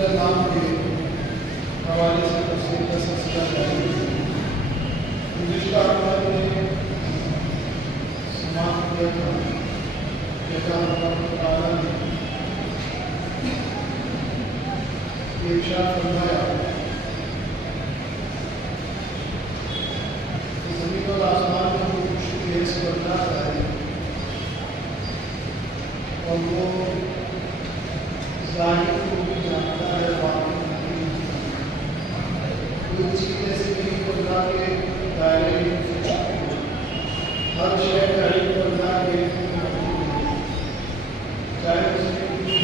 رضی اللہ عنہ کے حوالے سے تفسیر کا سلسلہ جاری ہے۔ گزشتہ ہفتے میں سماعت کیا تھا کہ اللہ تعالیٰ نے یہ ارشاد فرمایا کہ زمین اور آسمان میں وہ کچھ بھی ایسے برکات آئے اور وہ ظاہر کو بھی جانتا ہے، باطن کو بھی جانتا ہے۔ کوئی چیز ایسی نہیں کہ اللہ کے دائرے میں سے چھپی ہو، ہر شے کا علم اللہ کے علم میں موجود ہے، چاہے اس میں کچھ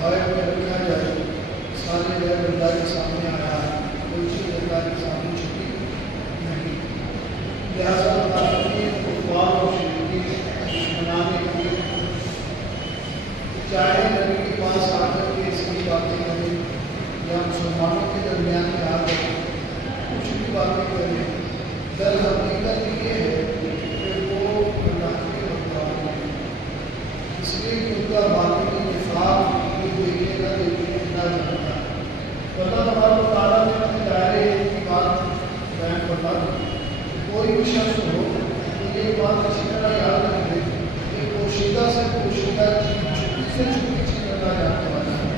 غائب میں رکھا جائے، سارے غیب اللہ کے سامنے آیا ہے، کوئی چیز اللہ کے سامنے چھپی نہیں۔ لہٰذا اللہ نے کفار اور مشرکین منانے کے لیے چاہے نبی کے پاس آ کر کے اس کی باتیں کریں یا مسلمانوں کے درمیان میں آ کر کچھ بھی باتیں کریں، در حقیقت یہ ہے کہ وہ اللہ کے رحمان ہیں، اس لیے کہ ان کا باطنی نفاق یہ دیکھے گا نہ جانتا ہے۔ اللہ تبارک و تعالیٰ نے اپنے دائرے کی بات بیان فرما دی۔ کوئی بھی شخص ہو تو یہ بات اچھی طرح یاد رکھے کہ پوشیدہ سے پوشیدہ چیز، چھپی سے چھپی چیز اللہ جاننے والا ہے۔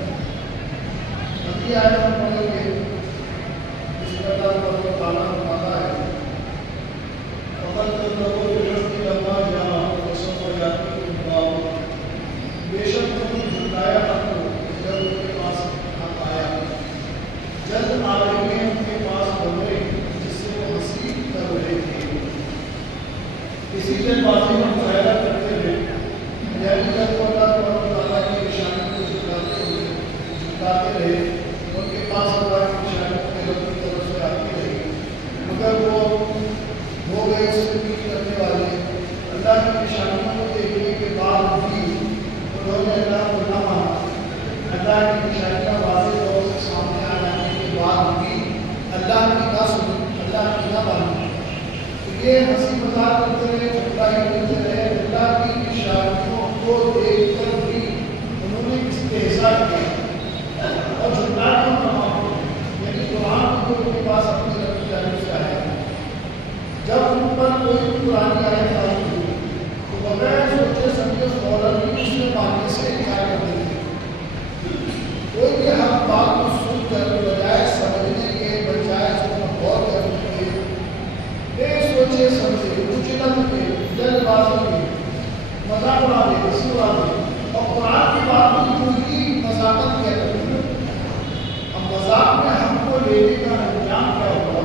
اگلی آیت ہم پڑھیں گے، اس میں اللہ تبارک و تعالیٰ فرماتا ہے فَقَدْ كَذَّبُوا بِالْحَقِّ لَمَّا جَاءَهُمْ فَسَوْفَ يَأْتِيهِمُ اللَّهُ، بے شک انہوں نے جھٹلایا حق کو جب ان کے پاس حق آیا، جلد آ رہے ہیں ان کے پاس خبریں جس سے وہ ہنسی کر رہے تھے۔ اسی جلد بازی میں مظاہرہ کرتے ہوئے یعنی جب وہ اللہ تبارک و تعالیٰ کی نشانی کو جھٹلاتے رہے، ان کے پاس اللہ کی نشانی کے رب کی طرف سے آتی رہی، مگر وہ ہو گئے سرکش کرنے والے۔ اللہ کی نشانیوں کو دیکھنے کے بعد بھی انہوں نے اللہ کو نہ مانا، اللہ کی نشانیاں واضح طور سے سامنے آ جانے کے بعد بھی اللہ کی نہ سنی، اللہ کی نہ مانی، یہ ہنسی مذاق کرتے رہے، چٹائی کرتے رہے۔ اللہ کی نشانیوں کو دیکھ کر بھی انہوں نے استہزاء کیا اور جھٹلانے کا معاملہ، یعنی قرآن کو ان کے پاس اپنی رب کی جانب سے آیا۔ جب ان پر کوئی قرآن آیت آئی ہوئی تو بغیر سوچے سمجھے فوراً ہی اس میں ماننے سے انکار کر دیتے۔ کوئی بھی حق بات کو سن کر بجائے سمجھنے کے، بجائے اس پر غور کرنے کے، بے سوچے سمجھے، اچھلن کے، جلد بازی کے، مذاق اڑا دے، ہنسی اڑا دے اور قرآن کی باتوں کو ہی مذاقت کیا کرتے ہیں۔ اب مذاق میں ہم کو لینے کا انجام کیا ہوگا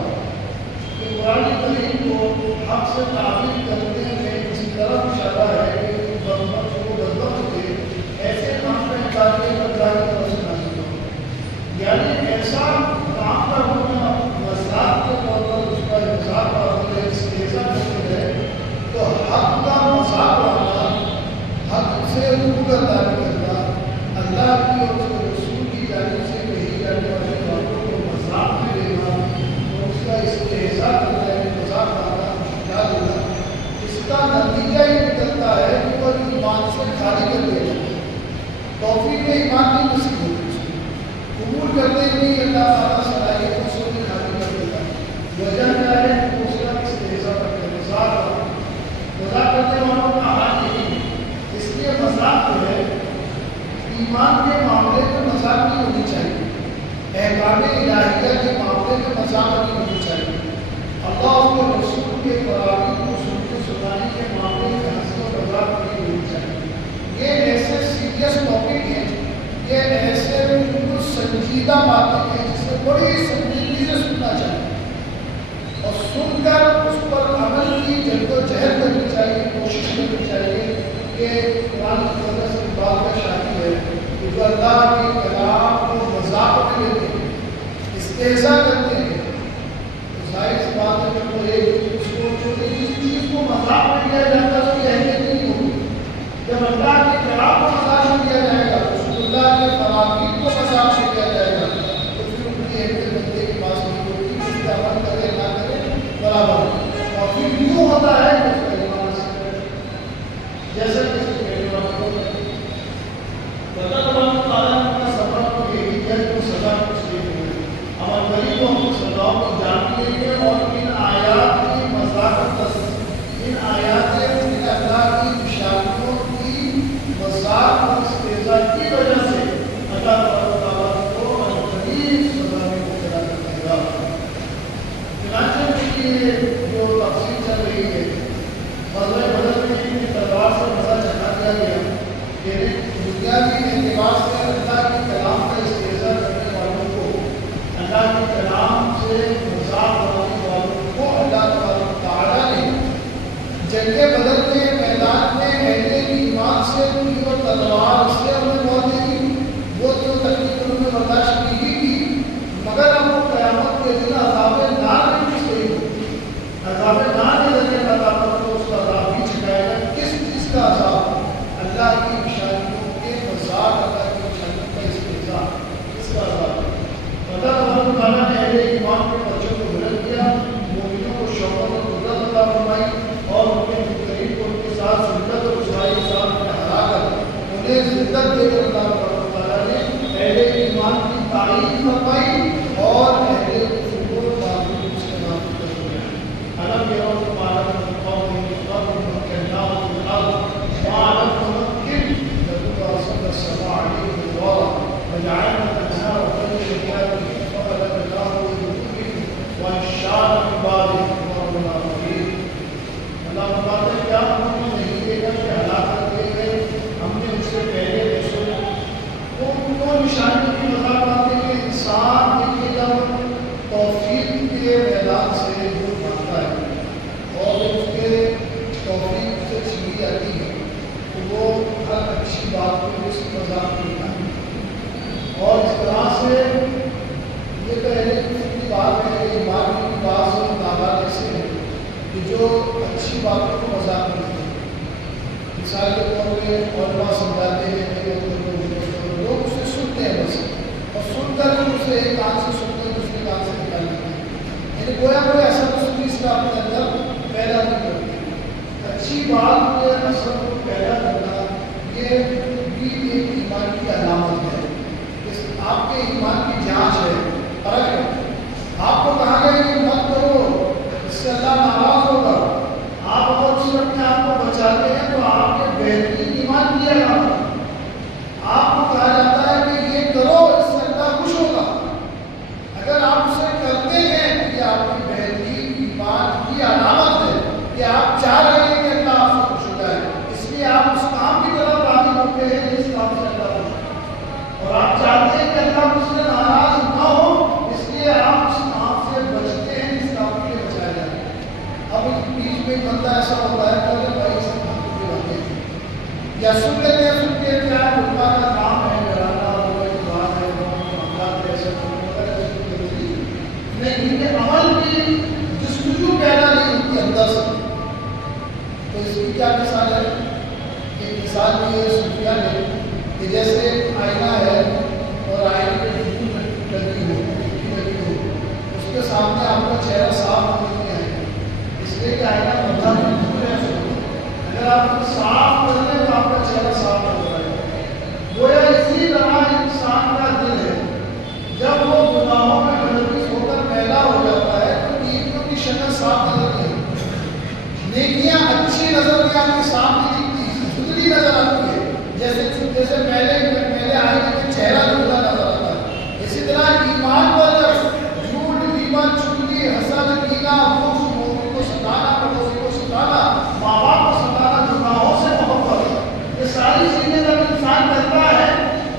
کہ قرآن کریم کو حق سے تعبیر کرنے میں اس طرح اشارہ ہے کہ بدبخت کے ایسے کام کا انکار کیا اللہ کی طرف سے نازل ہو، یعنی ایسا کام کا ہونا مذاق کے طور پر اس کا مذاق اڑاتے رہے، استہزاء کرتے رہے، تو حق کا مذاق اڑانا، حق سے روگردانی کرنا، اللہ کی اور اس کے رسول کی جانب سے کہی جانے والی باتوں کو مذاق میں لینا اور اس کا استہزاء کرنا ہے، مذاق اڑانا، چھٹا دینا، اس کا نتیجہ یہ نکلتا ہے کہ وہ ایمان سے خالی کر دیا جاتا ہے، توفیق ایمان نہیں نصیب ہوتی اس کو، قبول کرتے ہی اللہ تعالیٰ صلاحیتوں سے بھی خالی کر دیتا ہے۔ وجہ کیا ہے کہ اس کا استہزاء کرتے ہیں، مذاق کرنے والوں کا حال یہی ہے۔ اس لیے مذاق جو ہے ایمان کے معاملے میں مذاق نہیں ہونی چاہیے، احکام الہیہ کے معاملے میں مذاق نہیں ہونی چاہیے، اللہ اور اس کے رسول کے فرامین کو سننے سنانے کے معاملے میں ہنسی اور مذاق نہیں ہونی چاہیے۔ یہ ایسے سیریس ٹاپک ہیں، یہ ایسے بالکل سنجیدہ باتیں ہیں جسے بڑی سنجیدگی سے سننا چاہیے اور سن کر اس پر عمل کی جدوجہد کرنی چاہیے، کوشش کرنی چاہیے کہ قرآن کی وجہ سے بات کا شاہد ہے کہ جو اللہ کے کلام کو مذاق میں لیتے ہیں، استہزاء کرتے ہیں، تو ظاہر سی بات ہے کہ وہ ایک جس چیز کو مذاق میں لیا جاتا ہے اس کی اہمیت نہیں ہوگی۔ جب اللہ کے کلام کو مذاق میں لیا جائے گا، رسول اللہ کے فرامین کو مذاق میں لیا جائے گا، تو پھر ان کی اہمیت بندے کے پاس نہیں ہوگی، اس کا عمل کرے نہ کرے برابر، اور پھر یوں ہوتا ہے کہ اس کا ایمان سے جیسا کہ دنیاوی اعتبار سے اللہ کے کلام کا استحضاء کرنے والوں کو، اللہ کے کلام سے مذاق بنانے والوں کو اللہ تبارک تعالیٰ نے جنگ بدر کے میدان میں اہل ایمان سے تیر و تلوار سے انہیں موت دے دی. وہ تو تکلیف انہوں نے برداشت کی ہی کی، مگر اب وہ قیامت کے دن عذاب نار میں بھی صحیح ہو. عذاب نار کے ذریعے اللہ تعالیٰ کو اس کا عذاب بھی چکائے گا. کس چیز کا عذاب؟ اللہ کی نشانیوں کے مذاق، اللہ کی نشانیوں کا استحضاء، اس کا عذاب. اللہ تبارک تعالیٰ نے اہل ایمان کے بچوں کو بلند کیا، مومنوں کو شوقت و قدرت عطا فرمائی اور ان کے مقتدین کو ان کے ساتھ ذلت اور رسوائی کے ساتھ ہرا کر انہیں ذلت دے کر اللہ تبارک تعالیٰ نے اہل ایمان کی تعریف فرمائی اور اہل کفر کو معذور مسلمان کر دیا. علم یرون معلم القوم القوم کہنا معلم ممکن لقد ارسل السماء عليهم مدرارا وجعلنا الانهار وفجر فقد الله بذنوبهم وانشار من بعدهم قوما آخرين. اللہ فرماتا ہے کیا ہم نے نہیں دیکھا کہ ہلاک کر دیے گئے ہم نے اس سے پہلے رسول کو نشانی کی مذاق بناتے ہیں. انسان دیکھیے جب توفیق کے میدان سے دور بھاگتا ہے اور اس کے توفیق سے چھینی جاتی ہے تو وہ ہر اچھی بات کو اس کی مذاق کرتا ہے. اور اس طرح سے یہ پہلے کی بات ہے، ایمان کی بات سے مطالعہ ایسے ہے کہ جو اچھی باتوں کو مذاق کرتے ہیں. مثال کے طور پہ علماء سمجھاتے ہیں کہ لوگ اسے سنتے ہیں بس، اور سن کر اسے ایک کان سے سنتے ہیں دوسرے کان سے نکال دیتے ہیں. یعنی گویا کوئی ایسا کچھ اس کا اپنے اندر پیدا نہیں کرتے. اچھی بات کے اثر کو پیدا کرنا یہ بھی ایک ایمان کی علامت ہے. آپ کے ایمان کی جانچ ہے، فرق ہے. آپ کو کہا گیا کہ مت کرو، اس سے اللہ ناراض ہوگا. آپ اگر اس وقت آپ کو بچاتے ہیں تو آپ کے بہترین ایمان کی علامت ہے. آپ کو کہا جاتا ہے کہ یہ کرو، اس سے اللہ خوش ہوگا. اگر آپ اسے کرتے ہیں تو یہ آپ کی بہترین ایمان کی علامت ہے کہ آپ چاہ رہے ہیں کہ اللہ آپ سے خوش ہو جائے، اس لیے آپ اس کام کی طرف راغب ہوتے ہیں جس کام سے اللہ خوش ہے. اور آپ چاہتے ہیں کہ اللہ مجھ سے ناراض نہ ہو، اس لیے آپ اس کام سے بچتے ہیں جس کام کے لیے بچایا جائے. اب بیچ میں ایک بندہ ایسا ہوتا ہے کہ بھائی سب ہم کو بلاتے ہیں یا سن لیتے ہیں، سن کے کیا علماء کا کام ہے ڈرانا اور بات ہے معاملات ایسے نہیں، عمل کی جستجو پیدا نہیں ہوتی اندر سے. تو اس کی کیا مثال ہے؟ ایک مثال بھی ہے صوفیہ نے کہ جیسے آئینہ ہے اور آئینے پہ ڈھول لگی ہو، اس کے سامنے آپ کا چہرہ صاف نہیں آئے، اس لیے کہ آئینہ بندہ ڈھول ہے. اگر آپ صاف کر لیں تو آپ کا چہرہ صاف ہو جائے گا. گویا اسی طرح انسان کا دل ہے، جب وہ گناہوں میں ملوث ہو کر پیدا ہو جاتا ہے تو نیکیوں کی شکل صاف نظر نہیں آتی. نیکیاں اچھی نظر نہیں آتی، صاف نہیں دکھتی، ستھری نظر آتی ہے. جیسے پہلے آئینے میں چہرہ دھلا نظر آتا ہے، اسی طرح ایمان پر جھوٹ، غیبت، چغلی، حسد، کینہ، بغض، مومن کو ستانا، پڑوسی کو ستانا، ماں باپ کو ستانا، گناہوں سے محبت، یہ ساری چیزیں جب انسان کرتا ہے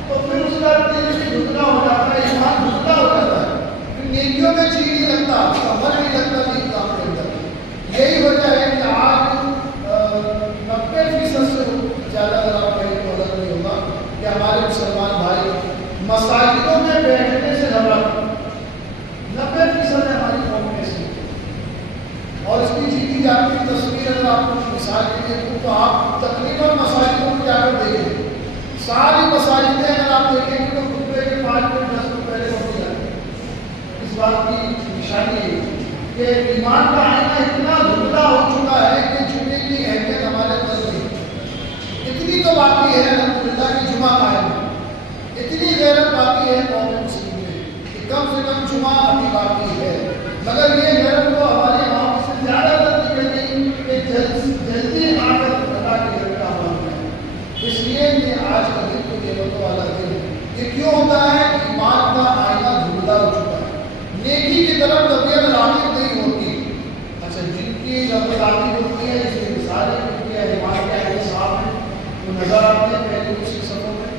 تو پھر اس کا دل دھندلا ہو جاتا ہے، ایمان دھندلا ہو جاتا ہے، پھر نیکیوں میں جی نہیں لگتا، عمل نہیں لگتا نیک کام کے اندر. یہی وجہ ہے کہ آج 90% سے زیادہ اگر آپ کہیں تو غلط نہیں ہوگا کہ ہمارے مسلمان بھائی مساجدوں میں بیٹھنے سے گھبرا 90% ہے ہماری قوم میں سے. اور اس کی جیتی جاتی تصویر اگر آپ کو مثال کے لیے دوں تو آپ تقریباً مساجدوں میں جا کر دیکھیں، ساری مساجدیں اگر آپ دیکھیں گے تو خطبے کے 5 منٹ 10 منٹ پہلے ہوتی جاتی ہے. اس بات کی نشانی ہے کہ ایمان کا آئینہ اتنا دھندلا ہو چکا ہے کہ جمعے کی اہمیت ہمارے اندر نہیں. اتنی تو باقی ہے الحمدللہ کہ جمعہ قائم ہے، اتنی غیرت باقی ہے قوم مسلم میں کہ کم سے کم جمعہ ابھی باقی ہے. مگر یہ غیرت تو ہمارے عوام سے زیادہ تر نکل گئی کہ جلدی آ کر اللہ کی غیرت کا عمل ہے. اس لیے کہ آج کا دن تو نعمتوں والا دن ہے. یہ کیوں ہوتا ہے؟ ایمان کا آئینہ دھندلا ہو چکا ہے، نیکی کی طرف طبیعت راغب نہیں ہوتی. اچھا جن کی طبیعت راغب ہوتی ہے اس کی مثال ہے کہ ایمان کے آئینے صاف ہیں، وہ نظر آتے ہیں پہلے کچھ صفوں میں،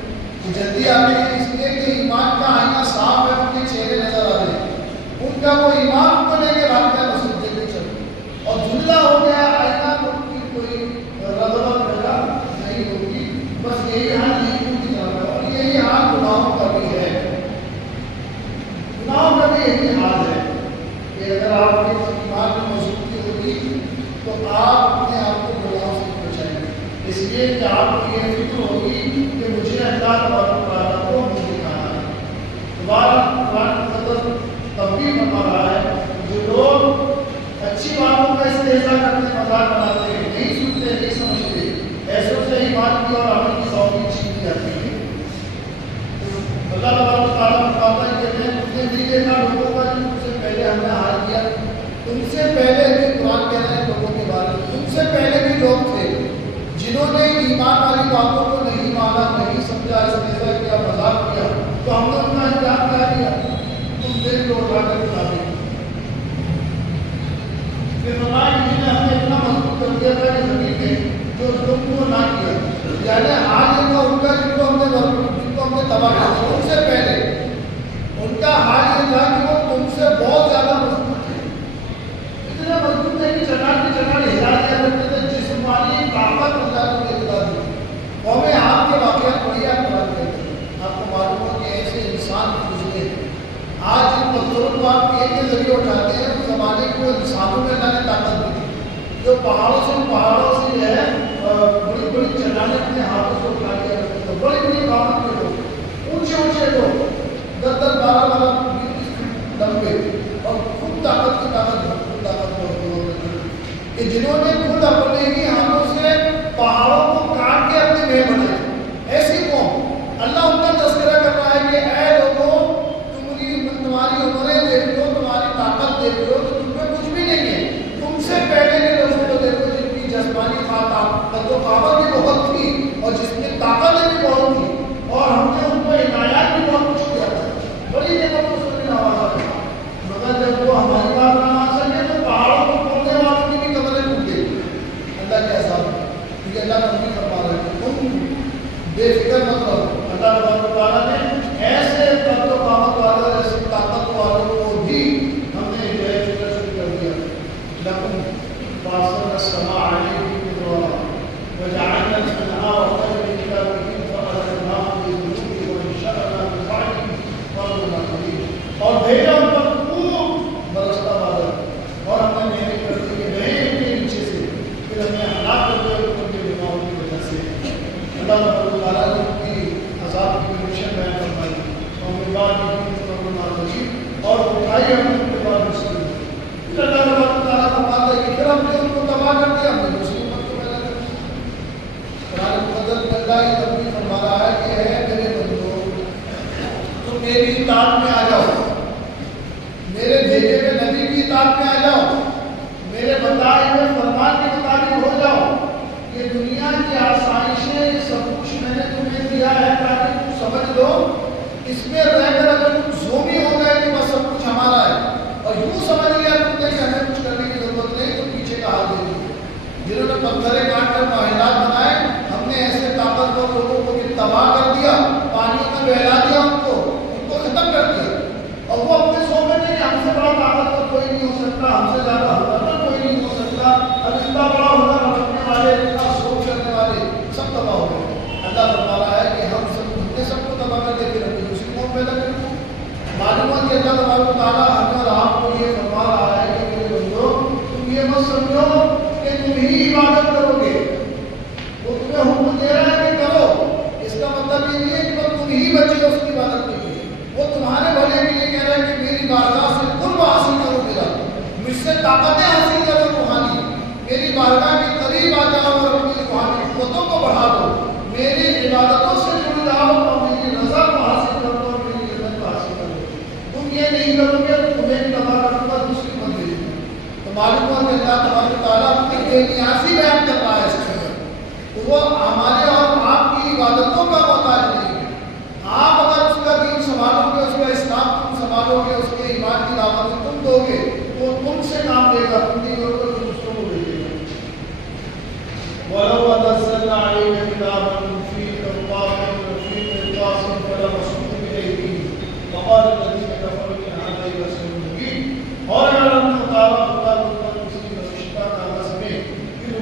تو آپ اپنے آپ کو گناہوں سے بچائیں گے، اس لیے کہ آپ کو یہ فکر ہوگی کہ مجھے اللہ تبارک و تعالیٰ کو منہ دکھانا ہے۔ دوبارہ قرآن مقدس تب بھی فرما رہا ہے جو لوگ اچھی باتوں کا استہزاء کرتے مذاق بناتے ہیں، نہیں سنتے، نہیں سمجھتے، ایسوں سے ایمان کی اور عمل کی توفیق چھین جاتی ہے۔ اللہ تبارک و تعالیٰ فرماتا ہے کہ میں تم نے نہیں دیکھا لوگوں کا جو تم سے پہلے ہم نے حال کیا، تم سے پہلے بھی قرآن کہہ رہے ہیں لوگوں کے بارے میں، تم سے پہلے بھی لوگ تھے جنہوں نے ایمان والی باتوں کو نہیں مانا، نہیں سمجھا، استہزاء کیا، مذاق کیا، تو ہم نے ان کا انجام کیا کیا؟ تم دل کو اٹھا کر اٹھا دیں۔ پھر فرمایا کہ جنہیں ہم نے اتنا مضبوط کر دیا تھا کہ زمین میں جو تم کو نہ کیا، یعنی حال یہ تھا ان کا جن کو ہم نے تباہ کر دیا ان سے پہلے، ان کا حال یہ تھا کہ وہ تم سے بہت زیادہ مضبوط تھے، اتنا مضبوط تھے کہ چٹان کی چٹان ہلا دیا کرتے تھے، جسمانی طاقت اللہ کو دیتا تھی۔ قوم عاد کے واقعات پڑھیے آپ قرآن کے اندر، آپ کو معلوم ہو کہ ایسے انسان گزرے ہیں۔ آج ان پتھروں کو آپ ایک کے ذریعے اٹھاتے ہیں، اس زمانے کو انسانوں میں اللہ نے طاقت دی تھی، جو پہاڑوں سے جو ہے بڑی بڑی چٹانیں اپنے ہاتھوں سے اٹھا لیا کرتے تھے، بڑی بڑی قامت کے لوگ، اونچے لوگ، 10 12 لمبے، اور خود طاقت کی طاقت کہ جنہوں نے خود اپنے ہی ہاتھوں سے پہاڑوں کو کاٹ کے اپنے محل بنائے، ایسی قوم اللہ ان کا تذکرہ کر رہا ہے کہ اے لوگوں تمہاری عمریں دیکھ لو، تمہاری طاقت دیکھ لو تو تم میں کچھ بھی نہیں ہے، تم سے پہلے کے لوگوں کو دیکھو جن کی جسمانی قوت و قامت بھی بہت تھی اور جس میں طاقتیں بھی بہت تھی، اور ہم نے ان کو عنایات بھی بہت کچھ کیا تھا، بڑی نعمتوں سے بھی نوازا تھا، مگر جب وہ ہماری بات نہ مان سکے تو پہاڑوں کو توڑنے والوں کی بھی کمریں ٹوٹ گئی۔ اللہ کے عذاب ہے، کیونکہ اللہ نبی فرما رہا ہے کہ تم بے فکر مت رہو، اللہ تبارک و تعالیٰ نے ایسے قد و قامت والے، ایسی طاقت والوں کو بھی ہم نے جو ہے فکر شروع کر دیا۔ لکم فاصلنا السماء علیکم مدرارا وجعلنا الانہار خیرا من کافرین فاغرقناہم بذنوبہم وانشأنا من بعدہم قوما آخرین، اور بھیجا ان پر خوب برستا بادل، اور ہم نے محنت کر دی کہ رہے ان کے نیچے سے، پھر ہم نے ہلاک کر دیا ان کے گناہوں کی وجہ سے۔ اللہ تبارک و تعالیٰ نے ان کی عذاب کی کنڈیشن بیان فرمائی، اور اٹھائی ہم نے ان کے بعد مسلم، پھر اللہ تبارک و تعالیٰ فرماتا ہے کہ پھر ہم نے ان کو تباہ کر دیا، ہم نے دوسری امت کو پیدا کر دیا۔ قرآن مقدس میں اللہ یہ تبلیغ فرما رہا ہے کہ اے میرے بندو تم میری اطاعت میں آ جاؤ، میرے بھیجے ہوئے نبی کی اطاعت میں آ جاؤ، میرے بتائے ہوئے فرمان کے مطابق ہو جاؤ۔ یہ دنیا کی آسائشیں، یہ سب کچھ میں نے تمہیں دیا ہے تاکہ تم سمجھ لو، اس میں رہ کر اگر تم زومی ہو گئے کہ بس سب کچھ ہمارا ہے، اور یوں سمجھ لیا تم نے کہ ہمیں کچھ کرنے کی ضرورت نہیں، تو پیچھے کا ہاتھ دے دیجیے۔ جنہوں نے پتھریں کاٹ کر معاہدات بنائے، ہم نے ایسے طاقتور لوگوں کو بھی تباہ کر دیا، پانیوں میں بہلا دیا، ان کو ختم کر دیا، اور وہ اپنے سو میں کہ ہم سے بڑا طاقتور کوئی نہیں ہو سکتا، ہم سے زیادہ حکمران کوئی نہیں ہو سکتا، اب اتنا بڑا حکم رکھنے والے، اتنا سوچ کرنے والے سب تباہ ہو گئے۔ اللہ فرما رہا ہے کہ ہم سب کو تباہ کر دے کے رکھے دوسری قوم پیدا کر دیں۔ معلوم ہے کہ اللہ تبارک و تعالیٰ ہمیں اور آپ کو یہ فرما رہا ہے کہ میرے بندو تم یہ مت سمجھو کہ تم ہی عبادت کرو گے، وہ تمہیں حکم دے رہا ہے کہ کرو، اس کا مطلب یہ نہیں ہے کہ بس تم ہی بچے اس کی عبادت کے لیے، وہ تمہارے بھلے کے لیے کہہ رہا ہے کہ میری بارگاہ سے قرب حاصل کرو، میرا مجھ سے طاقتیں حاصل کرو روحانی، میری بارگاہ کے قریب آ جاؤ اور اپنی روحانی قوتوں کو بڑھا دو، میری عبادتوں سے جڑ جاؤ اور میری رضا کو حاصل کر دو اور میری جنت کو حاصل کر دو۔ تم یہ نہیں کرو گے تو تمہیں بھی تباہ کر دوں گا، دوسری مت بھیجوں گا۔ تو معلوم ہے کہ اللہ تبارک و تعالیٰ اپنی بے نیازی بیان کر رہا ہے اس میں، تو وہ ہمارے اور آپ کی عبادتوں کا محتاج نہیں ہے۔ آپ اگر اس کا دین سنبھالو گے، اس کا اسلام تم سنبھالو گے، اس کے ایمان کی دعوت تم دو گے، تو تم سے کام دے گا، تم نہیں ہوگا تو دوسروں کو بھیجے گا۔ وَلَوْ أَنزَلْنَا عَلَيْكَ كِتَابًا فِي قِرْطَاسٍ فَلَمَسُوهُ بِأَيْدِيهِمْ وَقَالَ الَّذِينَ كَفَرُوا إِنْ هَذَا إِلَّا سِحْرٌ مُبِينٌ، اور اگر ہم نے اتارا ہوتا تو کسی فرشتہ کاغذ میں، پھر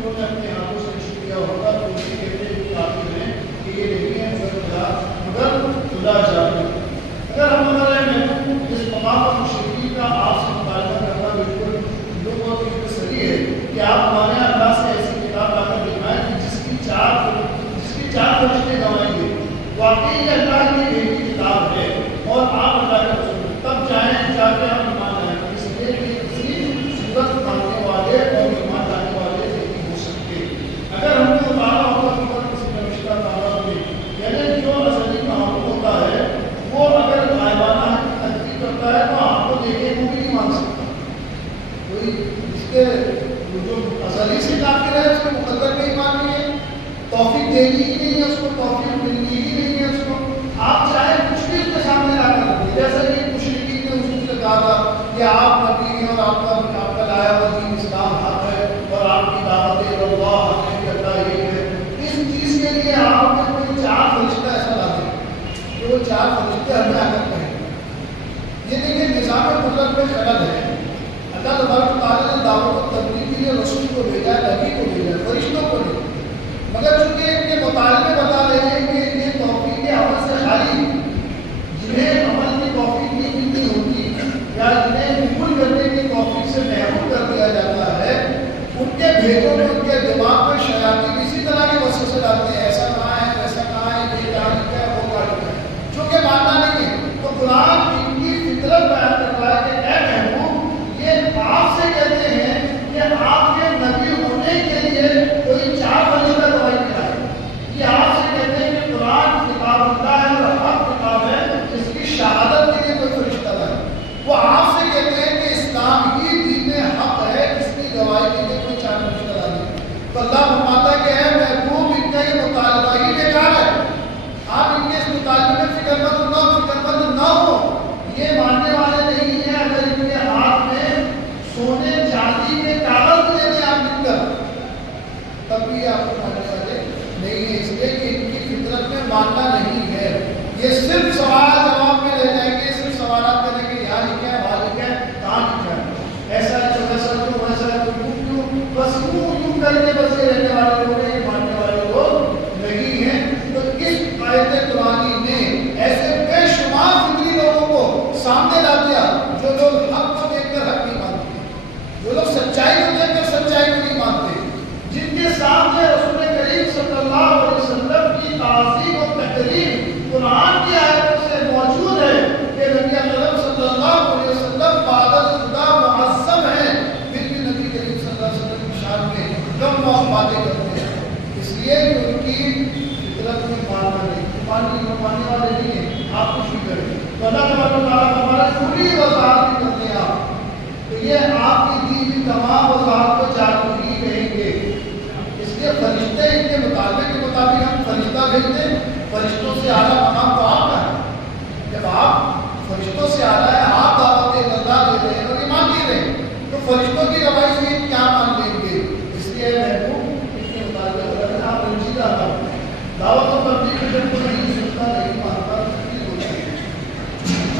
واقعی یہ اللہ کی بھیجی کتاب ہے اور آپ اللہ کے رسول ہیں، تب جائیں جا کے ہم ایمان لائیں، اس لیے کہ کسی صورت ماننے والے اور ایمان لانے والے نہیں ہو سکتے۔ اگر ہم نے اتارا ہوگا اوپر کسی فرشتہ تعالیٰ میں، یعنی جو ازلی معبود ہوتا ہے وہ اگر غائبانہ تحقیق کرتا ہے تو آپ کو دیکھے وہ بھی نہیں مان سکتا۔ کوئی اس کے جو ازلی سے داخل ہے اس کے مقدر میں ایمان نہیں ہے، توفیق دینی ہی نہیں ہے اس کو، توفیق ملنی ہی نہیں ہے اس کو۔ آپ چاہے کچھ بھی اس کے سامنے لا کر رکھیں، جیسا کہ مشرکین نے اس سے کہا تھا کہ آپ نبی ہیں اور آپ کا لایا ہوا دین اسلام حق ہے اور آپ کی دعوت اللہ حق ہے کہ اللہ ایک ہے، اس چیز کے لیے آپ نے کوئی چار فرشتہ ایسا لا دیں کہ وہ چار فرشتے ہمیں آ کر کہیں۔ یہ دیکھیں نظام قدرت میں خلل ہے۔ اللہ تبارک و تعالیٰ نے دعوت و تبلیغ کے لیے رسول کو بھیجا ہے، نبی کو بھیجا ہے، فرشتوں کو نہیں، مگر چونکہ ان کے مطالبے بتا رہے ہیں کہ یہ توفیق کے عمل سے خالی، جنہیں عمل کی توفیق نہیں ملتی ہوتی یا جنہیں قبول کرنے کی توفیق سے محروم کر دیا جاتا ہے، ان کے بھیدوں میں ان کے دماغ میں شیاطین اسی طرح کے وسوسے ڈالتے ہیں، ایسا کہاں ہے ویسا کہاں ہے، یہ کہاں لکھا ہے وہ کہاں لکھا ہے، چونکہ ماننا نہیں ہے۔ تو قرآن ان کی فطرت بیان کر رہا ہے کہ اے محبوب، یہ آپ سے کہتے ہیں کہ آپ کے نبی ہونے کے لیے کوئی چار فرشتہ گواہی دلائے۔ یہ آپ سے کہتے ہیں کہ قرآن کتاب اللہ ہے اور حق کتاب ہے، اس کی شہادت کے لیے کوئی فرشتہ لائے۔ وہ آپ سے کہتے ہیں کہ اسلام ہی دین حق ہے، اس کی گواہی کے لیے کوئی چار فرشتہ لائے۔ تو اللہ فرماتا ہے کہ اے محبوب، ان کا یہ مطالبہ ہی بیکار ہے، آپ ان کے اس مطالبے میں فکر مند نہ ہو۔ یہ ماننے والے نہیں ہیں اگر ان کے ہاتھ میں سونے چاندی کے کاغذ دے دیں آپ لکھ کر، تب بھی آپ کو ماننے والے نہیں ہیں، اس لیے کہ ان کی فطرت میں ماننا نہیں ہے۔ یہ صرف سوال جواب میں رہ جائیں گے، صرف سوالات کریں گے، یہاں لکھا ہے وہاں لکھا ہے کہاں لکھا ہے، ایسا ہے تو ویسا کیوں، ویسا ہے تو کیوں، بس یوں کر کے بس یہ رہنے والے لوگ ہیں، یہ ماننے والے لوگ نہیں ہیں۔ تو اس آیت قرآنی نے ایسے بے شمار فطری لوگوں کو سامنے لا دیا جو لوگ حق کو دیکھ کر حق نہیں مانتے، جو لوگ سچائی کو دیکھ کر سچائی کو نہیں مانتے، جن کے سامنے رسول کریم صلی اللہ علیہ وسلم کی تعظیم و تکریم قرآن کی آیتوں سے موجود ہے کہ نبی اکرم صلی اللہ علیہ وسلم بعد خدا معظم ہیں، پھر بھی نبی کریم صلی اللہ علیہ وسلم کی شان میں کم اور باتیں کرتے ہیں، اس لیے کہ ان کی فطرت میں ماننا نہیں، ماننے والے نہیں ہیں، آپ کچھ بھی کریں۔ تو اللہ تبارک و تعالیٰ ہمارا پوری وضاحت بھی کرتے ہیں آپ، تو یہ آپ کی دی ہوئی تمام وضاحت کو جادوگری کہیں گے۔ اس لیے فرشتے ان کے مطالبے کے مطابق ہم فرشتہ بھیجتے ہیں، فرشتوں سے اعلیٰ مقام تو آپ کا ہے۔ جب آپ فرشتوں سے اعلیٰ ہے، آپ دعوت اللہ دے رہے ہیں اور ایمان دے رہے ہیں، تو فرشتوں کی گواہی سے کیا مان لیں گے؟ اس لیے محبوب اس کے مطابق آپ رنجیدہ دعوت و تبلیغ کے جب کوئی نہیں سنتا نہیں مانتا تکلیف ہوتی ہے،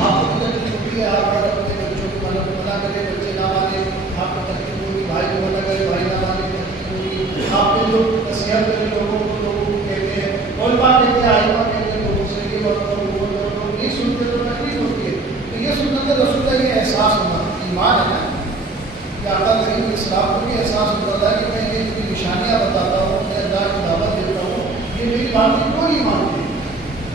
آپ کو تکلیف ہوتی ہے، آپ اپنے بچوں کو منع کرے بچے نہ مانے، آپ کو تکلیف ہوگی، بھائی کو منع کرے بھائی نہ مانے تکلیف ہوگی، آپ کے لوگ نصیحت کرے لوگوں کو کہتے ہیں علماء کہتے ہیں آئمہ کہتے ہیں لوگوں سے یہ بات کرو وہ کرو، لوگ نہیں سنتے تو تکلیف ہوتی ہے۔ تو یہ سنت رسول کا یہ احساس ہونا ایمان ہے نا، کہ آقا کریم اسلام کو بھی احساس ہوتا ہے کہ میں یہ جو نشانیاں بتاتا ہوں، میں اللہ کی دعوت دیتا ہوں، یہ میری بات کو نہیں مانتے،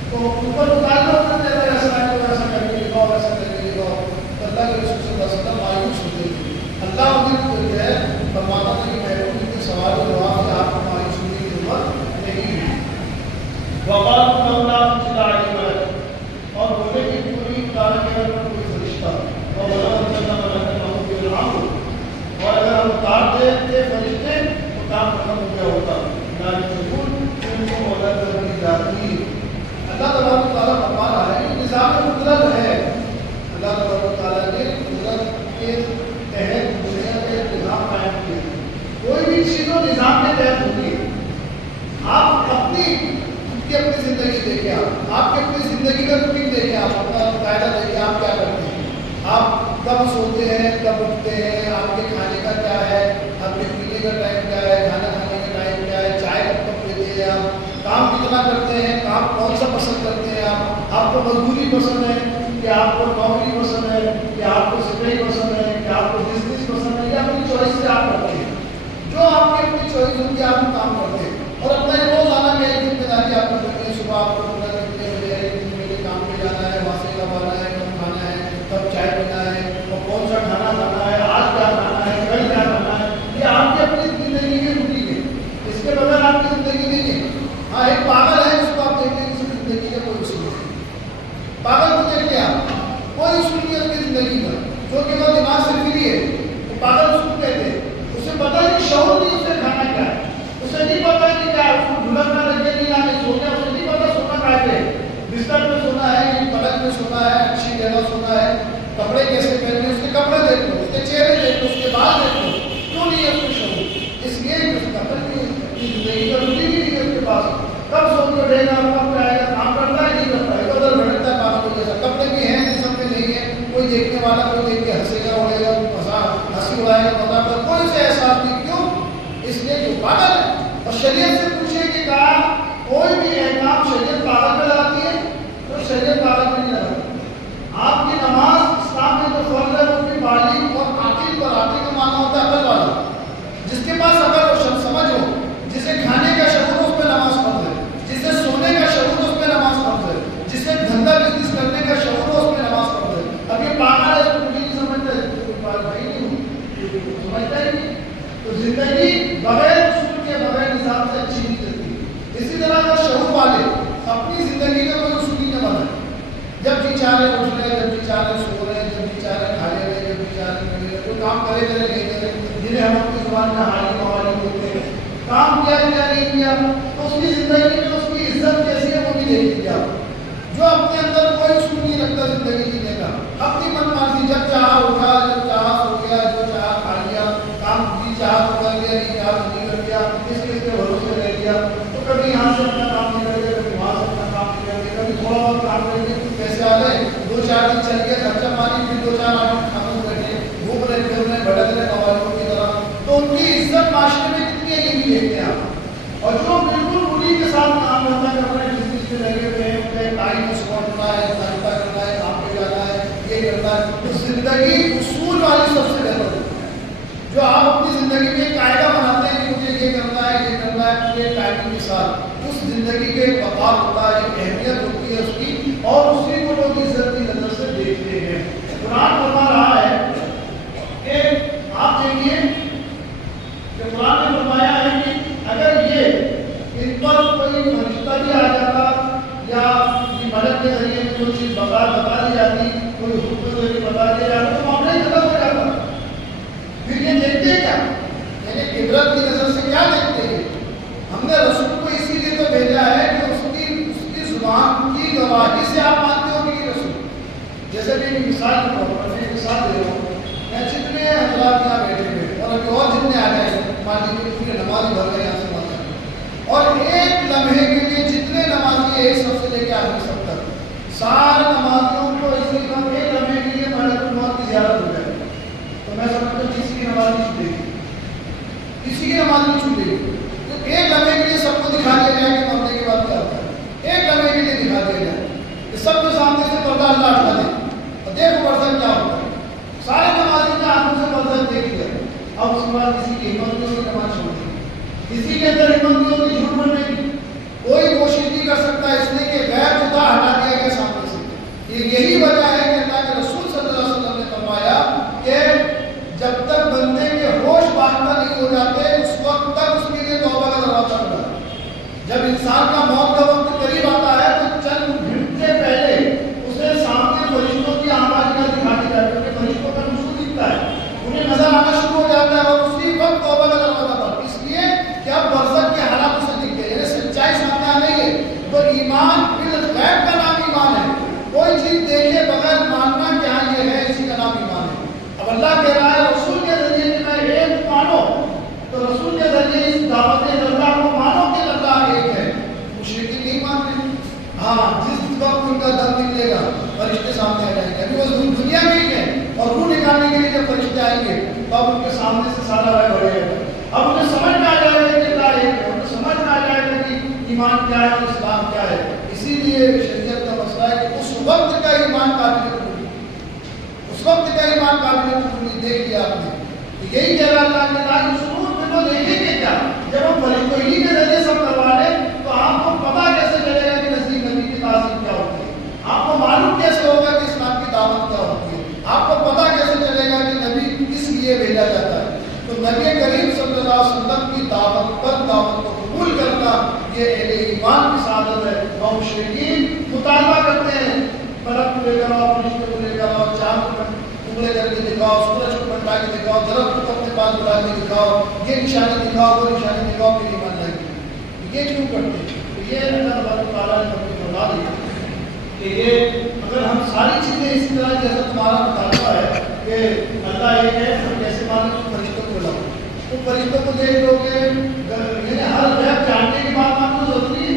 تو اوپر مطالبہ ہوتا ہے ایسا ہے تو ایسا کر کے لکھاؤ، ایسا کر کے لکھاؤ، تو اللہ کے رسول صلی اللہ علیہ وسلم مایوس ہوتے تھے۔ اللہ انہیں کو جو ہے فرماتا تھا کہ محبوب کے سوال و جواب سے آپ کو مایوس ہونے کی ضرورت نہیں ہے۔ وقالوا لولا انزل عليه ملك، اور بولے کہ کیوں نہیں اتارا گیا پر کوئی فرشتہ، اور ولو انزلنا ملكا لقضي الامر، اور اگر ہم اتار دیتے فرشتے تو کام ختم ہو گیا ہوتا۔ لا يجوزون منكم ولا تبغي، اللہ تبارک و تعالیٰ فرما رہا ہے کہ نظام قدرت ہے، اللہ تبارک و تعالیٰ نے قدرت کے تحت دنیا کے نظام قائم کیا ہے، کوئی بھی چیز و نظام کے تحت ہوتی ہے۔ آپ اپنی زندگی دیکھیں، آپ کی اپنی زندگی کا روٹین دیکھیں، آپ اپنا قاعدہ دیکھیں، آپ کیا کرتے ہیں، آپ کب سوتے ہیں کب اٹھتے ہیں، آپ کے کھانے کا کیا ہے، آپ کے پینے کا ٹائم کیا ہے، کھانا کھانے کا ٹائم کیا ہے، چائے کب پیتے ہیں، آپ کام کتنا کرتے ہیں، کام کون سا پسند کرتے ہیں، آپ کو مزدوری پسند ہے کہ آپ کو نوکری پسند ہے کہ آپ کو صفائی پسند ہے کہ آپ کو بزنس پسند ہے، یا اپنی چوائس سے آپ کرتے ہیں، جو آپ کی اپنی چوائس ہوتی ہے آپ کام کرتے ہیں، اور اپنا روزانہ میں ایک ذمہ داری آپ کو کرتے ہیں، صبح آپ کو اٹھنا ہے، کتنے بجے بستر پہ سونا ہے کہ پلنگ پہ سونا ہے، اچھی جگہ سونا ہے، کپڑے کیسے پہننے، اس کے کپڑے دیکھ لو، اس کے چہرے دیکھ لو، اس کے بال دیکھ لو، کیوں نہیں ہے اس کو شعور؟ اس لیے کہ اس کا زندگی کا روٹین ہی نہیں ہے اس کے پاس، کب سو کے اٹھے گا، کب آئے گا، کام کرتا ہے نہیں کرتا ہے، ادھر بھٹکتا ہے کام کو جیسا، کپڑے بھی ہیں جسم میں نہیں ہے، کوئی دیکھنے والا کوئی دیکھ کے ہنسے گا اڑے گا، ہنسی اڑائے گا، مزاق کر کوئی سے احساس نہیں، کیوں؟ اس لیے جو پاگل ہے۔ اور شریعت سے پوچھے کہ کہا کوئی بھی احکام شریعت پاگل پہ لگاتی ہے تو شریعت پاگل پہ نہیں لگاتی۔ آپ کی نماز اسلام میں جو فرض ہے وہ بھی بالغ اور عاقل پر، عاقل کا معنی ہوتا ہے عقل والا، جس کے پاس عقل اور سمجھ ہو، جسے کھانے کا شعور ہو اس پہ نماز فرض ہے، جسے سونے کا شعور ہو اس پہ نماز فرض ہے، جسے دھندا بزنس کرنے کا شعور ہو اس پہ نماز فرض ہے۔ اب یہ پاگل ہے، اس کو مجھے نہیں سمجھتا ہے، کوئی پاگل بھائی نہیں ہوں، سمجھتا ہی نہیں۔ تو زندگی بغیر اصول کے، بغیر نظام سے اچھی نہیں چلتی۔ اسی طرح کا شعور والے اپنی زندگی کا کوئی اصول نہیں بنا، جب جی چاہ رہے اٹھ رہے، جب جی چاہ رہے سو رہے، جب جی چاہ رہے کھا لے رہے، جب جی چاہ رہے کر رہے، کوئی کام کرے کرے نہیں کرے، جنہیں ہم اپنی زبان میں حالی موالی بولتے ہیں، کام کیا کیا نہیں کیا، تو اس کی زندگی میں اس کی عزت کیسی ہے وہ بھی دیکھ لیا۔ جو اپنے اندر کوئی اصول نہیں رکھتا زندگی جینے کا، اپنی من مرضی، جب چاہا اٹھا، جب چاہا سو گیا، جو چاہا کھا لیا، کام بھی چاہا تو کر لیا، نہیں چاہا تو نہیں کر لیا، کس کے بھروسے رہ لیا، تو کبھی یہاں سے اپنا کام نکل گیا، کبھی وہاں سے اپنا کام نکل گیا، کبھی تھوڑا بہت کام کر کے پیسے آ گئے، 2-4 دن چل گیا، خرچہ پانی، پھر 2-4 آدمی کھانے بیٹھے، گھوم رہے پھر رہے، بھٹک رہے قوالیوں کی طرح، تو ان کی عزت معاشرے میں کتنی ہے یہ بھی دیکھتے ہیں آپ۔ اور جو بالکل انہیں کے ساتھ کام دھندا کر رہے ہیں، بزنس میں لگے ہوئے ہیں، ان کا ٹائم کو سپورٹنا ہے، سہایتا کرنا ہے، کام پہ جانا ہے، یہ کرنا ہے، تو زندگی اصول والی سب سے بہتر ہے۔ جو آپ اپنی زندگی میں ایک قاعدہ بناتے ہیں کہ مجھے یہ کرنا ہے، یہ کرنا ہے، پورے ٹائم کے ساتھ، اس زندگی کے ایک وقار ہوتا ہے، ایک اہمیت ہوتی ہے اس کی، اور اسی کو لوگ عزت کی نظر سے دیکھتے ہیں۔ قرآن فرما رہا ہے کہ آپ دیکھیے کہ قرآن نے فرمایا ہے کہ اگر یہ ان پر کوئی فرشتہ بھی آ جاتا یا مدد کے ذریعے میں جو چیز بتا دی جاتی، کوئی حکم کے ذریعے بتا دیا جاتا تو معاملہ ہی ختم ہو جاتا۔ پھر یہ دیکھتے کیا، یعنی عبرت کی نظر سے کیا دیکھتے ہیں؟ ہم نے رسول کو اسی لیے تو بھیجا ہے کہ اس کی زبان کی گواہی سے آپ مانتے ہو کہ یہ رسول۔ جیسے کہ مثال کے طور پر میں مثال دے رہا ہوں، میں جتنے حضرات یہاں بیٹھے ہوئے اور ابھی اور جتنے آ گئے مان لیجیے پورے نماز بھر گئے یہاں سے وہاں، اور ایک لمحے کے لیے جتنے نمازی ایک سب سے لے کے آدمی سب تک سارے نمازیوں کو اس لیے کہا ایک لمحے کے لیے ملک الموت کی زیارت ہو جائے، تو میں سمجھتا ہوں کسی کی نماز نہیں چھوٹے گی، کسی کی نماز نہیں چھوٹے گی۔ تو ایک لمحے کے لیے سب کو دکھا دیا جائے کہ مرنے کے بعد کیا ہوتا ہے، ایک لمحے کے لیے دکھا دیا جائے کہ سب کے سامنے سے پردہ اللہ ہٹا دے اور دیکھو برزخ کیا ہوتا ہے۔ سارے نمازی نے آنکھوں سے برزخ دیکھ لیا، اب اس کے بعد کسی کی ہمت نہیں ہوتی نماز چھوڑ دی، کسی کے اندر ہمت نہیں ہوتی جھوٹ بولنے کی، کوئی کوشش نہیں کر سکتا اس لیے کہ غیر خدا ہٹا دیا گیا سامنے سے۔ یہی وجہ ہے کہ اللہ کے رسول صلی اللہ علیہ وسلم نے فرمایا کہ جب تک بندے کے ہوش باختہ نہیں ہو جاتے اس وقت تک اس کے لیے توبہ کا دروازہ کھلا ہے۔ جب انسان کا موت کا وقت قریب آتا ہے تو چند گھنٹے پہلے اسے سامنے فرشتوں کی آوازیں دکھا دی جاتی ہے، فرشتوں کا نزول دکھتا ہے، انہیں نظر آنا شروع ہو جاتا ہے اور اسی وقت توبہ کا دروازہ بند، اس لیے کہ اب برزخ کے حالات اسے دکھ گئے، یعنی سچائی سامنے آ گئی ہے۔ تو ایمان بالغیب کا نام ایمان ہے، کوئی چیز دیکھے بغیر ماننا کہ ہاں یہ ہے، اسی کا نام ایمان ہے۔ اب اللہ کہہ رہا ہے رسول کے ذریعے کہ میں ایک مانو، تو رسول کے ذریعے اس دعوت اللہ کو مانو کہ اللہ ایک ہے۔ مشرکین نہیں مان رہے، ہاں جس وقت ان کا دم نکلے گا فرشتے سامنے آ جائیں گے، ابھی وہ دنیا میں ہی ہے، اور روح نکالنے کے لیے جب فرشتے آئیں گے تو اب ان کے سامنے سے سارا رائے بڑھے گا، اب انہیں سمجھ میں آ جائے گا کہ اللہ ایک ہے، انہیں سمجھ میں آ جائے گا کہ ایمان کیا ہے اور اسلام کیا ہے۔ اسی لیے شریعت کا مسئلہ ہے کہ اس وقت کا ایمان قابل قبول، اس وقت کا ایمان قابل قبول دیکھ لیا آپ نے، یہی کہہ رہا اللہ کے تعالیٰ ضرور پھر وہ دیکھیں گے کیا، جب ہم فرشتوں ہی کے ذریعے سب کروا لیں تو آپ کو پتہ کیسے چلے گا کہ نزدیک نبی کی تعظیم کیا ہوتی ہے، آپ کو معلوم کیسے ہوگا کہ اسلام کی دعوت کیا ہوتی ہے، آپ کو پتہ کیسے چلے گا کہ نبی کس لیے بھیجا جاتا ہے۔ تو نبی کریم صلی اللہ علیہ وسلم کی دعوت پر دعوت کو قبول کرنا یہ اہل ایمان کی سعادت ہے۔ اور مشرکین مطالبہ کرتے ہیں ملک کو لے کر آؤ، فرشتے کو لے کر آؤ، چاند کو ٹکڑے کر کے دکھاؤ، سورج کو پلٹا کے دکھاؤ، درخت کو اپنے پاس بلا کے دکھاؤ، یہ نشانی دکھاؤ، وہ نشانی دکھاؤ، پھر ایمان لائیں گے۔ یہ کیوں کرتے ہیں؟ تو یہ اللہ تعالیٰ نے اپنی فرما دی کہ یہ اگر ہم ساری چیزیں اسی طرح جیسا تمہارا مطالبہ ہے کہ اللہ ایک ہے، ہم کیسے مانیں تو فرشتوں کو لاؤ، تو فرشتوں کو دیکھ لو گے، یعنی ہر غیب جاننے کی بات ماننا ضروری ہے،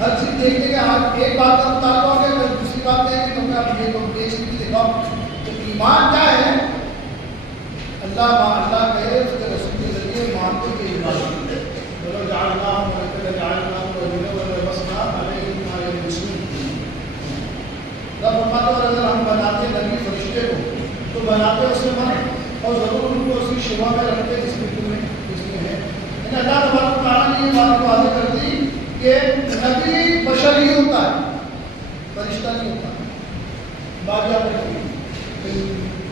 ہر چیز دیکھنے کے آپ ایک بات کا مطالبہ ہو گیا، پھر دوسری بات کہیں کہ تم نے یہ چیز دکھاؤ. تو ایمان کیا ہے؟ اللہ کہے اس کے رسول کے ذریعے مانتے کے ایمان بولو جاننا جاننا بسنا اور اگر ہم بناتے نبی فرشتے کو تو بناتے اسے من اور ضرور ان کو اسی شبہ میں رکھتے جس میں ہے. یعنی اللہ تبارک تعالیٰ نے یہ بات واضح کر دی کہ نبی بشر ہی ہوتا ہے، فرشتہ نہیں ہوتا. بات یاد رکھیے،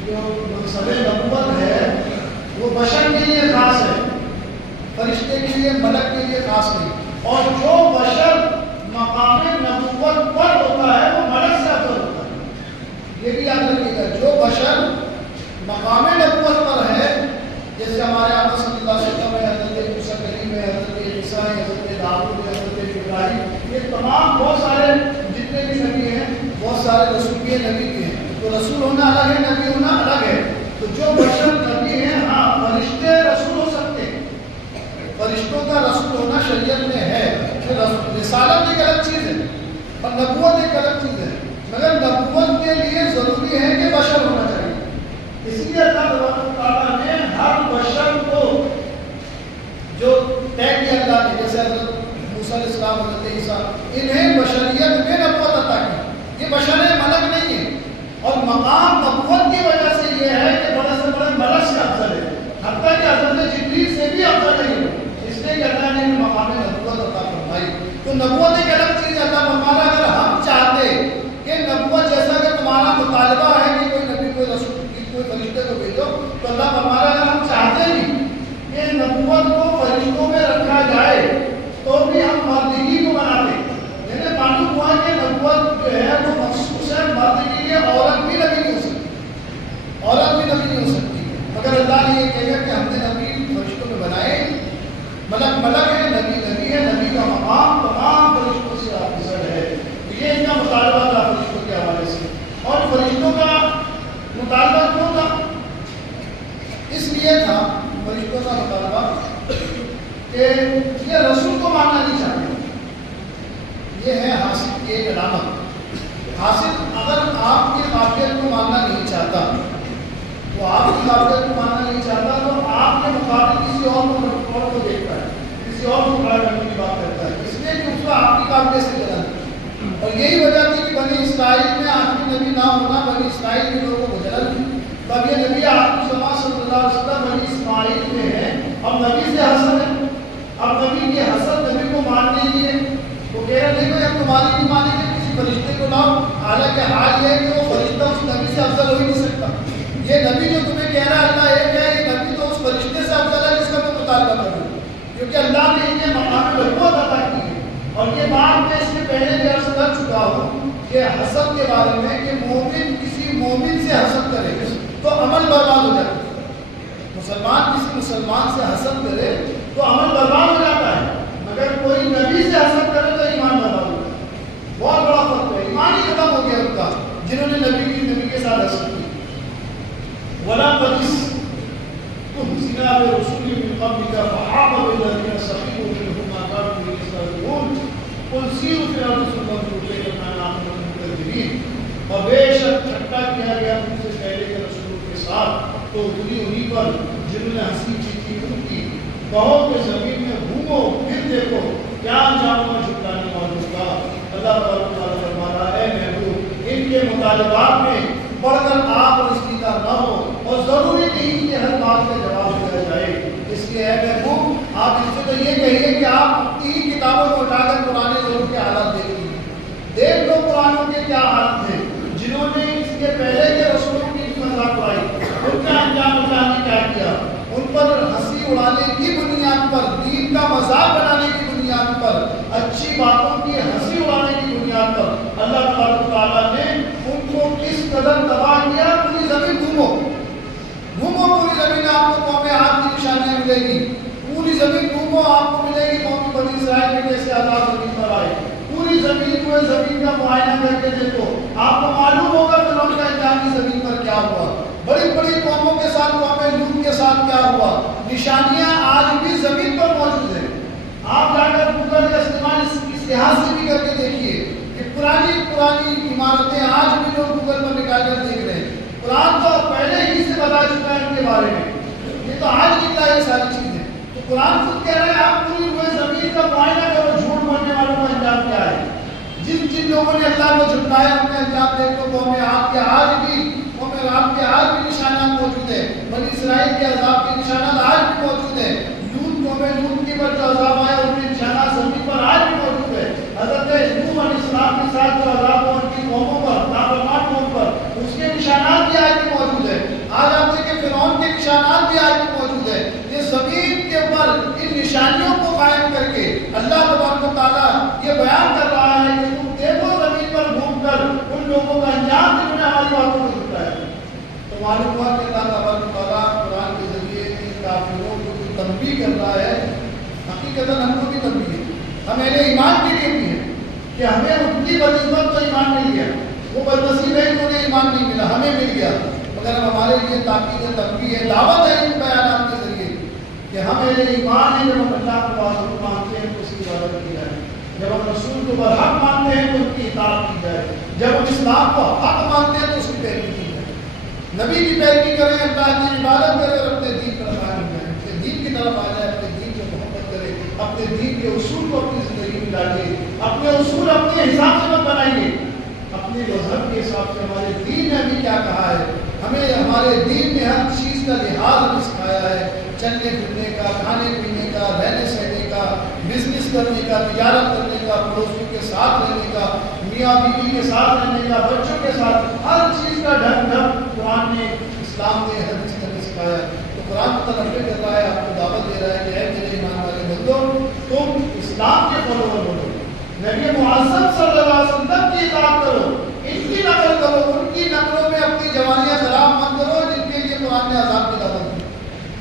جو منصب نبوت ہے وہ بشر کے لیے خاص ہے، فرشتے کے لیے ملک کے لیے خاص نہیں. اور جو بشر مقام نبوت پر ہوتا ہے وہ ملک سے افضل ہوتا ہے. یہ بھی یاد رکھیے گا، جو بشر مقام نبوت پر ہے، جیسے ہمارے آقا صلی اللہ علیہ وسلم ہے، حضرت موسیٰ کلیم ہے، حضرت عیسیٰ ہے، حضرت داؤد ہے، حضرت ابراہیم، یہ تمام بہت سارے جتنے بھی نبی ہیں، بہت سارے رسول بھی ہیں، نبی بھی ہیں. تو رسول ہونا الگ ہے، نبی ہونا الگ ہے. تو جو بشر نبی ہیں، ہاں فرشتے رسول ہو سکتے ہیں، فرشتوں کا رسول ہونا شریعت میں ہے. رسالت ایک الگ چیز ہے اور نبوت ایک الگ چیز ہے، مگر نبوت کے لیے ضروری ہے کہ بشر ہونا چاہیے. اس لیے اللہ تعالیٰ نے ہر بشر کو جو طے کیا اللہ نے، جیسے حضرت موسیٰ علیہ السلام، حضرت عیسیٰ، انہیں بشریت میں نبوت عطا کی. یہ بشر ملک نہیں ہے، اور مقام نبوت کی وجہ سے یہ ہے کہ بڑے سے بڑے ملک سے افضل ہے، حتیٰ کہ حضرت جبریل سے بھی افضل نہیں ہے. اس لیے کہ اللہ نے مقام نبوت عطا فرمائی. تو نبوت ایک الگ چیز ہے. اللہ فرمایا اگر ہم چاہتے کہ نبوت جیسا کہ تمہارا مطالبہ ہے کہ کوئی نبی، کوئی رسول، کوئی فرشتے کو بھیجو، تو اللہ فرمایا اگر ہم چاہتے نہیں کہ نبوت کو فرشتوں میں رکھا جائے تو بھی ہم مردگی کو بناتے. یعنی معلوم ہوا کہ نبوت جو ہے وہ مخصوص ہے مرد کے لیے، عورت بھی نبی نہیں ہو سکتی، عورت بھی نبی نہیں ہو سکتی. مگر اللہ نے یہ کہا کہ ہم نے نبی فرشتوں میں بنائے. ملک ملک ہے، نبی نبی ہے، نبی کا مقام تمام فرشتوں سے افضل ہے. یہ ان کا مطالبہ تھا فرشتوں کے حوالے سے. اور فرشتوں کا مطالبہ کیوں تھا؟ اس لیے تھا فرشتوں کا مطالبہ کہ یہ رسول کو ماننا نہیں چاہتے. یہ ہے حاسد کی ایک علامت. حاسد اگر آپ کی قابلیت کو ماننا نہیں چاہتا، وہ آپ کی قابلیت کو ماننا نہیں چاہتا تو آپ کے مقابل کسی اور کو دیکھتا ہے، کسی اور کو کھڑا کرنے کی بات کرتا ہے، اس لیے کہ اس کو آپ کی قابلیت سے جلن ہے. اور یہی وجہ تھی کہ بنی اسرائیل میں آخری نبی نہ ہونا بنی اسرائیل کے لوگوں کو جلن تھی. تب یہ نبی آخری زمان صلی اللہ علیہ وسلم بنی اسماعیل میں ہے، اب نبی سے حسد ہے. اب نبی کی حسد نبی کو ماننے کی ہے. وہ کہہ رہے نہیں بھائی ہم تمہاری نہیں مانیں گے، کسی فرشتے کو لاؤ. حالانکہ حال یہ ہے کہ وہ فرشتہ اس نبی سے افضل ہو ہی نہیں سکتا. یہ نبی جو تمہیں کہہ رہا ہے اللہ ایک ہے، یہ نبی تو اس فرشتے سے افضل ہے جس کا تم مطالبہ کر رہے ہو، کیونکہ اللہ نے انہیں مقام نبوت عطا کی ہے. اور یہ بات میں اس سے پہلے بھی عرض کر چکا ہوں کہ حسد کے بارے میں کہ مومن کسی مومن سے حسد کرے تو عمل برباد ہو جاتا ہے. مسلمان کسی مسلمان سے حسد کرے تو عمل برباد ہو جاتا ہے، مگر کوئی نبی سے حسد کرے تو ایمان برباد ہو جاتا ہے. بہت بڑا فرق ہے، ایمان ہی ختم ہو گیا ان کا جنہوں نے نبی کے ساتھ حسد کی. ولا تجس تحسنا برسول من قبلك فحاق بالذين سخروا منهم ما كانوا به يستهزئون قل سیروا فی الارض فانظروا کیف کان عاقبۃ المکذبین. اور بے شک ٹھٹا کیا گیا ان سے پہلے کے رسولوں کے ساتھ تو انہی پر جنہوں نے ہنسی کی ان کی. کہو کہ زمین میں گھومو پھر دیکھو کیا انجام میں جھٹلانے والوں کا. اللہ تعالیٰ فرما رہا ہے محبوب ان کے مطالبات میں بڑھ کر آپ رسیدہ نہ ہو، اور ضروری نہیں کہ ہر بات کا جواب دیا جائے. اس لیے اے محبوب آپ اس سے تو یہ کہیے کہ آپ تین کتابوں کو اٹھا کر پرانے لوگوں کے حالات دیکھ لیجیے. دیکھ لو قرآنوں کے کیا حالات تھے. جنہوں نے اس کے پہلے کے رسولوں کی مذاق اڑائی ان کا انجام اللہ نے کیا کیا. ان پر ہنسی اڑانے کی بنیاد پر، دین کا مذاق بنانے کی بنیاد پر، اچھی باتوں کی ہنسی اڑانے کی بنیاد پر اللہ تبارک تعالیٰ نے ان کو کس قدر تباہ کیا. پوری زمین گھومو گھومو، پوری زمین آپ کو قوم عاد کی نشانیاں ملے گی. پوری زمین گھومو آپ کو ملے گی قوم بنی اسرائیل میں کیسے عذاب زمین پر آئے. پوری زمین کو زمین کا معائنہ معائنہ کر کے دیکھو، آپ کو معلوم ہوگا فرعون کا انجام کی زمین پر کیا ہوا، بڑی بڑی قوموں کے ساتھ، قوم لوط کے ساتھ کیا ہوا۔ نشانیاں آج بھی زمین پر موجود ہیں۔ آپ جا کر گوگل کا استعمال اس لحاظ سے بھی کر کے دیکھیے کہ پرانی عمارتیں آج بھی لوگ گوگل پر نکال کر دیکھ رہے ہیں۔ قرآن تو پہلے ہی سے بتا چکا ہے ان کے بارے میں، یہ تو آج نکلا ہے ساری چیزیں۔ تو قرآن خود کہہ رہا ہے آپ پوری ہوئے زمین کا معائنہ کرو، جھوٹ بولنے والوں کا انجام کیا ہے۔ جن لوگوں نے اللہ کو جھٹلایا ان کا انجام دیکھو، قوم عاد کے آج بھی نشانات موجود ہیں، بنی اسرائیل کے عذاب کے نشانات آج بھی موجود ہیں۔ قوم لوط کی پر جو عذاب آیا ان کے نشانات زمین پر آج بھی موجود ہے۔ حضرت نوح علیہ السلام کے ساتھ جو عذاب ہوا ان کی قوموں پر، نافرمان قوم پر، اس کے نشانات بھی آج بھی موجود ہیں۔ آج آپ دیکھیں فرعون کے نشانات بھی آج بھی موجود ہیں۔ یہ زمین کے اوپر ان نشانیوں کو قائم کر کے اللہ تبارک و تعالیٰ یہ بیان کر رہا ہے کہ تم دیکھو زمین پر گھوم کر ان لوگوں کا انجام جنہوں نے ہماری باتوں کو جھٹلایا۔ تو معلوم ہوا کہ اللہ تبارک و تعالیٰ قرآن کے ذریعے ان کافروں کو جو تنبیہ کر رہا ہے، حقیقتاً ہم کو بھی تنبیہ ہے، ہم اہل ایمان کے لیے بھی ہے کہ ہمیں ان کی بدنسبت تو ایمان مل گیا، وہ بدنصیب ہے انہوں نے ایمان نہیں ملا، ہمیں مل گیا، مگر ہمارے لیے تاکید ہے، تنبیہ ہے، دعوت ہے ان بیانات کے ذریعے کہ ہم اہل ایمان ہیں۔ جب ہم اللہ کو معصوم مانتے ہیں تو اس کی عبادت کی جائے، جب ہم رسول کو برحق مانتے ہیں تو ان کی اطاعت کی جائے، جب ہم اسلام کو حق مانتے ہیں تو اس کی پیروی کی جائے، نبی کی پیروی کریں، اللہ کی عبادت کریں اور اپنے دین پر قائم رہیں، اپنے دین کی طرف آ جائے، اپنے دین سے محبت کریں، اپنے دین کے اصول کو اپنی زندگی میں ڈالیے، اپنے اصول اپنے حساب سے مت بنائیے، اپنے مذہب کے حساب سے۔ ہمارے دین نے ہمیں کیا کہا ہے، ہمیں ہمارے دین میں ہر چیز کا لحاظ ہمیں سکھایا ہے، چلنے پھرنے کا، کھانے پینے کا، رہنے سہنے کا، بزنس کرنے کا، تجارت کرنے کا، پڑوسیوں کے ساتھ رہنے کا، میاں بیوی کے ساتھ رہنے کا، بچوں کے ساتھ، ہر چیز کا ڈھنگ قرآن نے، اسلام نے ہر چیز ہمیں سکھایا ہے۔ تو قرآن متنبع کر رہا ہے، آپ کو دعوت دے رہا ہے کہ اے میرے ایمان والے بندو، تم اسلام کے فالوور بنو، نبی معظم صلی اللہ علیہ وسلم کی اطاعت کرو، ان کی نقل کرو، ان کی نقلوں میں اپنی جوانیاں خراب مت کرو جن کے لیے قرآن نے عذاب کی دعوت دی،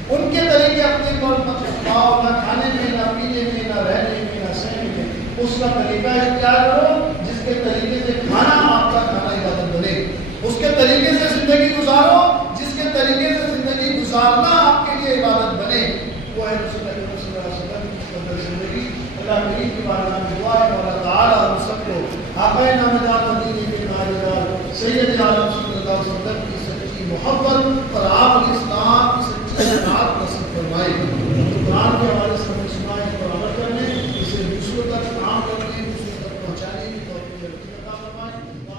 ان کے طریقے اپنے طور پر اپناؤ، نہ کھانے میں، نہ پینے میں، نہ رہنے میں، نہ سہنے میں، اس کا طریقہ اختیار کرو جس کے طریقے سے کھانا آپ کا کھانا عبادت بنے، اس کے طریقے سے زندگی گزارو جس کے طریقے سے زندگی گزارنا آپ کے لیے عبادت بنے، وہ ہے رسول اللہ صلی اللہ علیہ وسلم کی مقدس زندگی۔ اللہ کریم کی بارگاہ میں دعا ہے اور اللہ تعالیٰ ہم سب کو آقائے نامدار مدینے کے تاجدار سید عالم صلی اللہ علیہ وسلم کی سچی محبت اور آپ کی